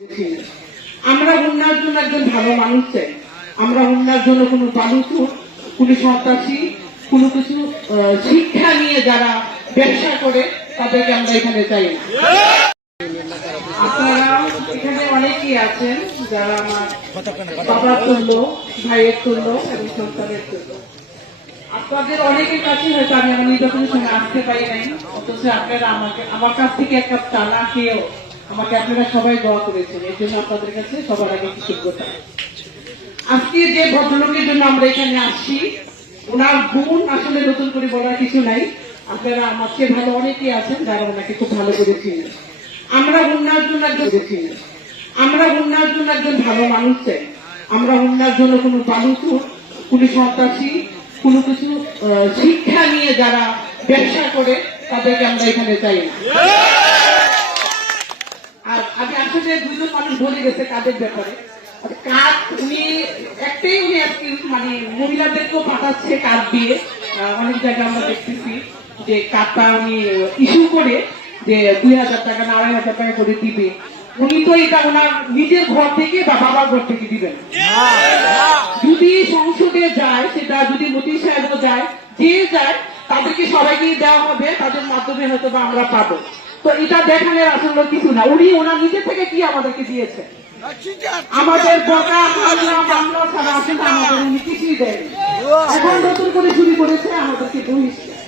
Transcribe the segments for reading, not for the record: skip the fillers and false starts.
আমরা উন্নয়নের জন্য একজন ভালো মানুষ চাই। আমরা উন্নয়নের জন্য কোনো বালুচুর, কোনো সন্ত্রাসী, কোনো কিছু শিক্ষা নিয়ে যারা ব্যবসা করে তাদেরকে আমরা এখানে চাই না। আপনারা এখানে অনেকেই আছেন যারা আমার বাবার তুল্য, ভাইয়ের তুল্য এবং সন্তানের তুল্য। আপনাদের অনেকের কাছে হয়তো আমি আমার নির্বাচনের সময় আসতে পারি নাই, অথচ আপনারা আমার কাছ থেকে এক কাপ চা না খেয়েও আমাকে আপনারা সবাই দোয়া করেছেন। এর জন্য আপনাদের কাছে সবার আগে কৃতজ্ঞতা। আজকে যে ভদ্রলোকের জন্য আমরা এখানে আসছি, ওনার গুণ আসলে নতুন করে বলার কিছু নাই। আপনারা আমার চেয়ে ভালো অনেকেই আছেন যারা ওনাকে খুব ভালো করে চিনেন। আমরা উন্নয়নের জন্য একজন ভালো মানুষ চাই। আমরা উন্নয়নের জন্য কোনো বালুচুর, কোনো সন্ত্রাসী, কোনো কিছু শিক্ষা নিয়ে যারা ব্যবসা করে তাদেরকে আমরা এখানে চাই না। আর আমি আসলে দুজন মানুষ বলে গেছে কাজের ব্যাপারে। কাজ উনি একটাই উনি আজকে মানে মহিলাদেরকেও পাঠাচ্ছে কাজ দিয়ে। অনেক জায়গায় আমরা দেখতেছি যে কাজটা উনি ইস্যু করে যে 2000 টাকা না 2500 টাকা করে দিবে। উনি তো এটা ওনার নিজের ঘর থেকে বা বাবার ঘর থেকে দিবেন। যদি সংসদে যায়, সেটা যদি মন্ত্রী সাহেবও যায়, যে যায় তাদেরকে সবাইকে দেওয়া হবে, তাদের মাধ্যমে হয়তো বা আমরা পাবো। তো এটা দেখানোর আসলে কিছু না। উনি ওনার নিজে থেকে কি আমাদেরকে দিয়েছে? আমাদের বকা মামলা ছাড়া আসলে আমাদের উনি কিছুই দেয়নি। এখন নতুন করে শুরু করেছে আমাদেরকে বহিষ্কার।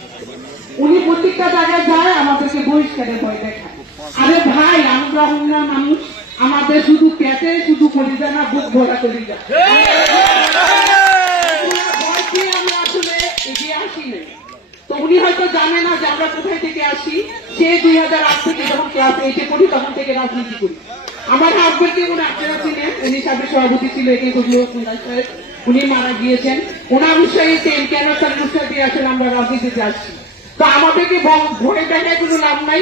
উনি প্রত্যেকটা জায়গায় যায় আমাদেরকে বহিষ্কারের ভয় দেখায়। আরে ভাই, আমরা উন্নয়ন মানুষ, আমাদের শুধু পেটে শুধু কলিজা না, বুক ভরা কলিজা। আমি আসলে এগিয়ে আসি নাই। তো উনি হয়তো জানে না যে আমরা কোথায় থেকে আসি। সে 2008 থেকে যখন ক্লাস 8-এ পড়ি তখন থেকে রাজনীতি করি। আমার হাজবেন্ডকে উনি আপনারা চিনেন, উনি সাবেক সভাপতি ছিল একে সাহেব, উনি মারা গিয়েছেন। ওনার উৎসাহিতেন কেন তার উৎসাহ দিয়ে আসলে আমরা রাজনীতিতে আসছি। তো আমাদেরকে ভয় দেখায় কোনো লাভ নাই।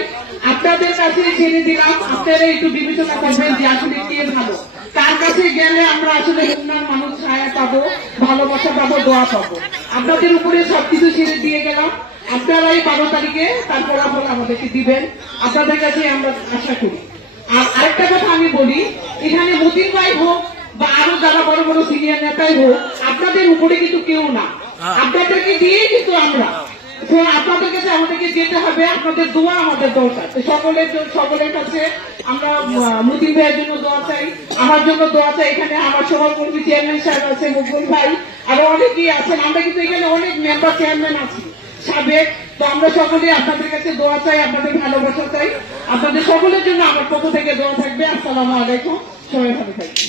আপনাদের কাছে ছেড়ে দিলাম, আপনারা একটু বিবেচনা করবেন যে আসলে কে ভালো, তার কাছে গেলে আমরা আসলে উন্নয়ন মানুষ ছায়া পাবো, ভালোবাসা পাবো, দোয়া পাবো। আপনাদের উপরে সবকিছু ছেড়ে দিয়ে গেলাম। আপনারাই 12 তারিখে তার ফলাফল আমাদেরকে দিবেন, আপনাদের কাছে আমরা আশা করি। আর আরেকটা কথা আমি বলি, এখানে মতিন ভাই হোক বা আরো যারা বড় বড় সিনিয়র নেতাই হোক, আপনাদের উপরে কিন্তু কেউ না, আপনাদেরকে দিয়েই কিন্তু আমরা। আপনাদের কাছে আমাদেরকে যেতে হবে, আপনাদের দোয়া আমাদের দরকার। সকলের কাছে আমরা মতিন ভাইয়ের জন্য দোয়া চাই, আমার জন্য দোয়া চাই। এখানে আমার সভাপতি চেয়ারম্যান সাহেব আছে, মুকুল ভাই, আরো অনেকেই আছেন। আমরা কিন্তু এখানে অনেক মেম্বার চেয়ারম্যান আছি সাবেক। তো আমরা সকলে আপনাদের কাছে দোয়া চাই, আপনাদের ভালোবাসা চাই। আপনাদের সকলের জন্য আমার পক্ষ থেকে দোয়া থাকবে। আসসালামু আলাইকুম, সবাই ভালো থাকবেন।